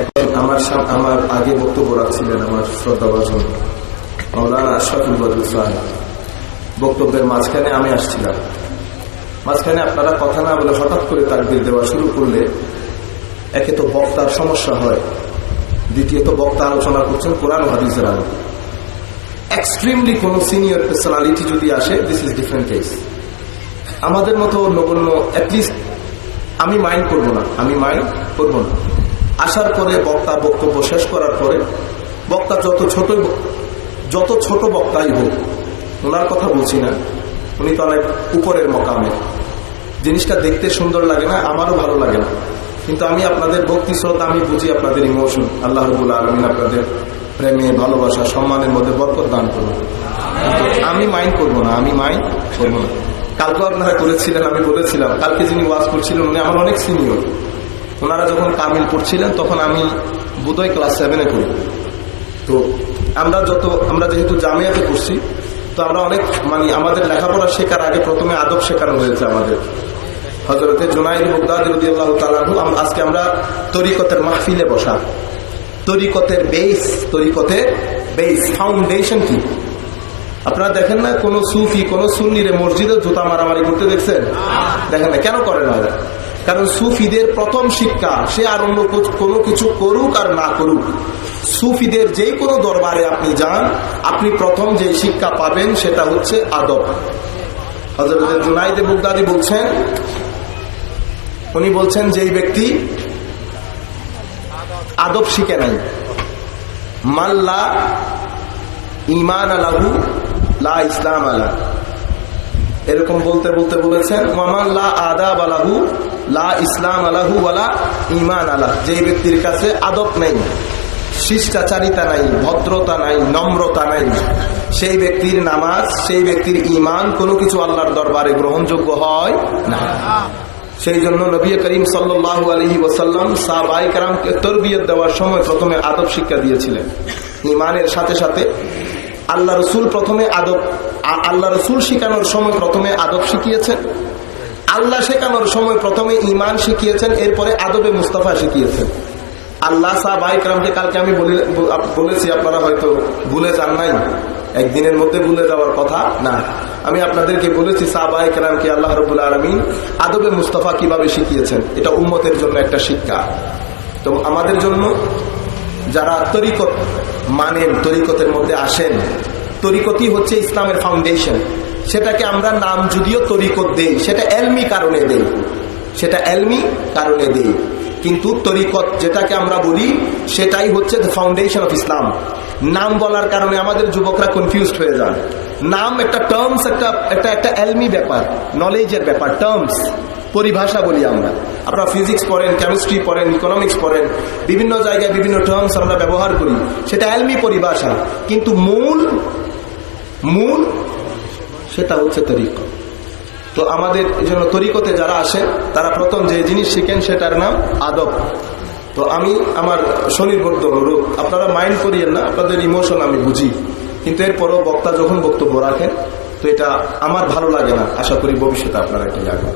এখন আমার আগে বক্তব্য রাখছিলেন আমার শ্রদ্ধাভাজন মাওলানা আশরাফুল বদরুল সাহেব। বক্তব্যের মাঝখানে আমি আসছিলাম, মাঝখানে আপনারা কথা না বলে হঠাৎ করে তাকবীর দেওয়া শুরু করলে একে তো বক্তার সমস্যা হয়, দ্বিতীয়ত বক্তা আলোচনা করছেন কোরআন ও হাদিসের আলো। এক্সট্রিমলি কোন সিনিয়র পার্সোনালিটি যদি আসে, দিস ইজ ডিফারেন্ট কেস। আমাদের মতো নগণ্য অ্যাটলিস্ট আমি মাইন্ড করবো না, আসার পরে বক্তা বক্তব্য শেষ করার পরে বক্তা যত ছোট বক্তাই হোক, ওনার কথা বলছি না, উনি তো অনেক উপরের মকামে, জিনিসটা দেখতে সুন্দর লাগে না, আমারও ভালো লাগে না, কিন্তু আমি আপনাদের ভক্তি শ্রদ্ধা আমি বুঝি, আপনাদের ইমোশন। আল্লাহ রাব্বুল আলামিন আপনাদের প্রেমে ভালোবাসা সম্মানের মধ্যে বরকত দান করুন। আমি মাইন্ড করবো না। কালকে আপনারা করেছিলেন, আমি বলেছিলাম, কালকে যিনি ওয়াজ করছিলেন উনি আমার অনেক সিনিয়র। ওনারা যখন কামিল পড়ছিলেন তখন আমি বোধহয় ক্লাস 7-এ পড়ি। তো আমরা যেহেতু জামিয়াতে পড়ছি, তো আমরা অনেক আমাদের লেখাপড়া শেখার আগে প্রথমে আদব শেখানো হয়েছে আমাদের হযরতে জুনাইদ বাগদাদী রাদিয়াল্লাহু তাআলা আনহু। আজকে আমরা তরিকতের মাহফিলে বসা, তরিকতের বেস ফাউন্ডেশন কি আপনারা দেখেন না? কোন সুফি কোন সুন্নিরে মসজিদে জুতা মারামারি করতে দেখছেন? দেখেন না। কেন করে না? কারণ সুফিদের প্রথম শিক্ষা, সে আর অন্য কোনো কিছু করুক আর না করুক, সুফিদের যেই কোনো দরবারে আপনি যান, আপনি প্রথম যে শিক্ষা পাবেন সেটা হচ্ছে আদব। হযরত জুনাইদ বাগদাদী উনি বলছেন যেই ব্যক্তি আদব শিখে নাই, মাল্লা ঈমান আলাহু লা ইসলাম আলা, এরকম বলতে বলেছেন ওয়ামান লা আদাব আলাহু লা ইসলাম আলাহু ওয়ালা ঈমান আলা। যেই ব্যক্তির কাছে আদব নাই, শিষ্টাচারিতা নাই, ভদ্রতা নাই, নম্রতা নাই, সেই ব্যক্তির নামাজ, সেই ব্যক্তির ঈমান কোনো কিছু আল্লাহর দরবারে গ্রহণযোগ্য হয় না। সেই জন্য নবী করিম সাল্লাল্লাহু আলাইহি ওয়াসাল্লাম সাহাবায়ে কেরামকে তরবিয়ত দেওয়ার সময় প্রথমে আদব শিক্ষা দিয়েছিলেন। ঈমানের সাথে সাথে আল্লাহ রসুল শিখানোর সময় প্রথমে আদব শিখিয়েছেন, আল্লাহ শেখানোর সময় প্রথমে ঈমান শিখিয়েছেন, এরপরে আদবে মুস্তাফা শিখিয়েছেন। আল্লাহ সাহাবায়ে কেরামকে কালকে আমি বলেছি, আপনারা হয়তো ভুলে যান নাই, একদিনের মধ্যে ভুলে যাওয়ার কথা না। আমি আপনাদেরকে বলেছি সাহাবায়ে কেরামকে আল্লাহ রাব্বুল আলামিন আদবে মুস্তাফা কিভাবে শিখিয়েছেন, এটা উম্মতের জন্য একটা শিক্ষা। তো আমাদের জন্য যারা তরিকত মানেন, তরিকতের মধ্যে আসেন, তরিকতই হচ্ছে ইসলামের ফাউন্ডেশন। সেটাকে আমরা নাম যদিও তরিকত দেই, সেটা এলমি কারণে দেই, কিন্তু তরিকত যেটাকে আমরা বলি সেটাই হচ্ছে দ্য ফাউন্ডেশন অফ ইসলাম। নাম বলার কারণে আমাদের যুবকরা কনফিউজড হয়ে যান। নাম একটা টার্মস, একটা এলমি ব্যাপার, নলেজের ব্যাপার, টার্মস, পরিভাষা বলি আমরা। আপনারা ফিজিক্স পড়েন, কেমিস্ট্রি পড়েন, ইকোনমিক্স পড়েন, বিভিন্ন জায়গায় বিভিন্ন টার্মস আমরা ব্যবহার করি, সেটা এলমি পরিভাষা, কিন্তু মূল সেটা হচ্ছে তরিকত। তো আমাদের এই জন্য তরিকতে যারা আসেন তারা প্রথম যে জিনিস শিখেন সেটার নাম আদব। তো আমি আমার স্বনির্বদ্ধ অনুরোধ, আপনারা মাইন্ড করিয়েন না, আপনাদের ইমোশন আমি বুঝি, কিন্তু এরপরও বক্তা যখন বক্তব্য রাখেন তো এটা আমার ভালো লাগে না। আশা করি ভবিষ্যতে আপনারা এটা জানবেন।